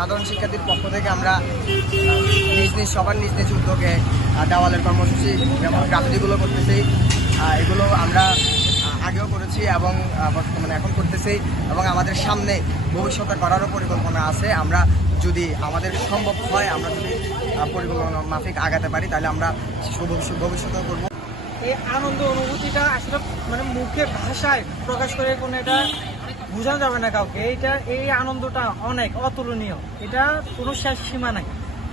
সাধারণ শিক্ষার্থীর পক্ষ থেকে আমরা নিজ নিজ সবার নিজ নিজ উদ্যোগে দেওয়ালের কর্মসূচি যেমন গ্রাফিতিগুলো করতেছি এগুলো আমরা আগেও করেছি এবং বর্তমানে এখন করতেছি এবং আমাদের সামনে ভবিষ্যতে করারও পরিকল্পনা আছে। আমরা যদি আমাদের সম্ভব হয়, আমরা যদি পরিকল্পনা মাফিক আগাতে পারি, তাহলে আমরা ভবিষ্যৎ ভবিষ্যতেও করব। এই আনন্দ অনুভূতিটা আসলে মানে মুখে ভাষায় প্রকাশ করে কোনো এটা বোঝানো যাবে না কাউকে। এইটা, এই আনন্দটা অনেক অতুলনীয়। এটা কোনো শেষ সীমা নাই।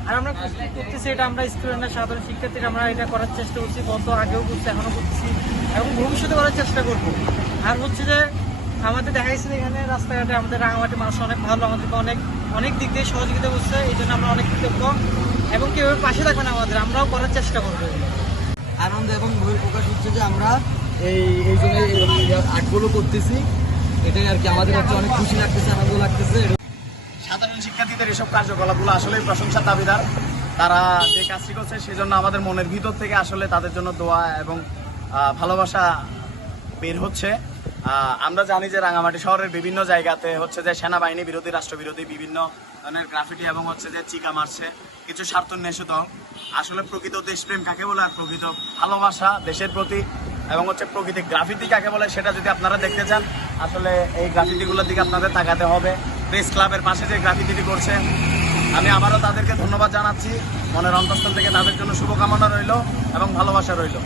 আর আমরা করতেছি এটা আমরা স্টুডেন্টরা, সাধারণ শিক্ষার্থীরা আমরা এটা করার চেষ্টা করছি গত আগেও করছি এখনও করতেছি, এবং ভবিষ্যতে করার চেষ্টা করব। আর হচ্ছে যে, আমাদের দেখা গেছে এখানে রাস্তাঘাটে আমাদের রাঙামাটি মানুষ অনেক ভালো, আমাদেরকে অনেক অনেক দিক দিয়ে সহযোগিতা করছে, এই জন্য আমরা অনেক কৃতজ্ঞ। এবং কেউ পাশে থাকবে না আমাদের, আমরাও করার চেষ্টা করব। আনন্দ এবং বহির প্রকাশ হচ্ছে যে আমরা এই এই জন্য আর্টগুলো করতেছি। এটাই আর কি আমাদের হচ্ছে অনেক খুশি লাগতেছে, আনন্দ লাগতেছে। সাধারণ শিক্ষার্থীদের এসব কার্যকলাপগুলো আসলে প্রশংসা দাবিদার। তারা যে কাজটি করছে, সেজন্য আমাদের মনের ভিতর থেকে আসলে তাদের জন্য দোয়া এবং ভালোবাসা বের হচ্ছে। আমরা জানি যে রাঙামাটি শহরের বিভিন্ন জায়গাতে হচ্ছে যে সেনাবাহিনী, বিরোধী, রাষ্ট্রবিরোধী বিভিন্ন ধরনের গ্রাফিটি এবং হচ্ছে যে চিকা মারছে, কিছু স্বার্থ স্বার্থন্বেষিত। আসলে প্রকৃত দেশপ্রেম কাকে বলে? আর প্রকৃত ভালোবাসা দেশের প্রতি এবং হচ্ছে প্রকৃতি গ্রাফিতি কাকে বলে সেটা যদি আপনারা দেখতে চান, আসলে এই গ্রাফিতিগুলোর দিকে আপনাদের তাকাতে হবে। প্রেস ক্লাবের পাশে যে গ্রাফিতিটি করছে, আমি আবারও তাদেরকে ধন্যবাদ জানাচ্ছি। মনের অন্তঃস্থল থেকে তাদের জন্য শুভকামনা রইল এবং ভালোবাসা রইল।